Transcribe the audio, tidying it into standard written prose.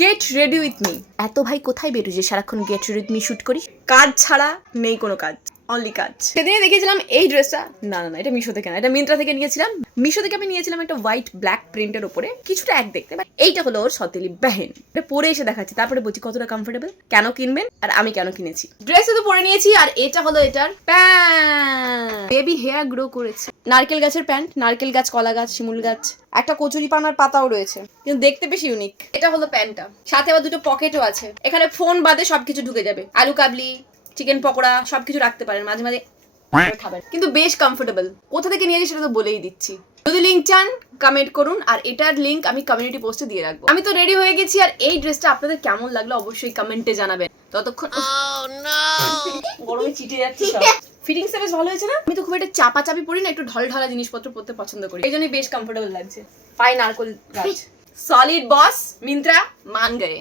Get ready with me. এত ভাই কোথায় বেরো যে সারাক্ষণ get ready with me shoot করি? কাজ ছাড়া নেই কোনো কাজ, অনলি কাজ। সেদিনে দেখেছিলাম এই ড্রেসটা, না না না এটা মিশো থেকে না, এটা মিন্ত্রা থেকে নিয়েছিলাম। মিশো থেকে আমি নিয়েছিলাম একটা হোয়াইট ব্ল্যাক প্রিন্টের উপরে, কিছুটা এক দেখতে, বাট এইটা হলো ওর সতেলি বেহেন। এটা পরে এসে দেখাচ্ছি, তারপরে বলছি কতটা কমফোর্টেবল, কেন কিনবেন আর আমি কেন কিনেছি। ড্রেস তো পরে নিয়েছি, আর এটা হলো এটার প্যান্ট। বেবি হেয়ার গ্রো করেছে, নারকেল গাছের প্যান্ট, নারকেল গাছ, কলা গাছ, শিমুল গাছ, একটা কচুরি পানার পাতাও রয়েছে, কিন্তু দেখতে বেশ ইউনিক। এটা হলো প্যান্টটা, সাথে আবার দুটো পকেটও আছে। এখানে ফোন বাদে সবকিছু ঢুকে যাবে, আলু কাবলি, চিকেন পকোড়া সবকিছু রাখতে পারেন, মাঝে মাঝে খাবেন, কিন্তু বেশ কমফোর্টেবল। কোথা থেকে নিয়েছি সেটা তো বলেই দিচ্ছি। যদি লিঙ্ক চান কমেন্ট করুন, আর এটার লিঙ্ক আমি কমিউনিটি পোস্টে দিয়ে রাখবো। আমি তো রেডি হয়ে গেছি, আর এই ড্রেসটা আপনাদের কেমন লাগলো অবশ্যই কমেন্টে জানাবেন। ততক্ষণ গরমে চিটে যাচ্ছে সব। ফিটিংস বেশ ভালো হয়েছে না? আমি তো খুব একটা চাপা চাপি পরি না, একটু ঢলঢলা জিনিসপত্র পরতে পছন্দ করি, এই জন্যই বেশ কমফোর্টেবল লাগছে। পাই নারকোল গাছ, সলিড বস, মিন্ত্রা, মান গয়ে।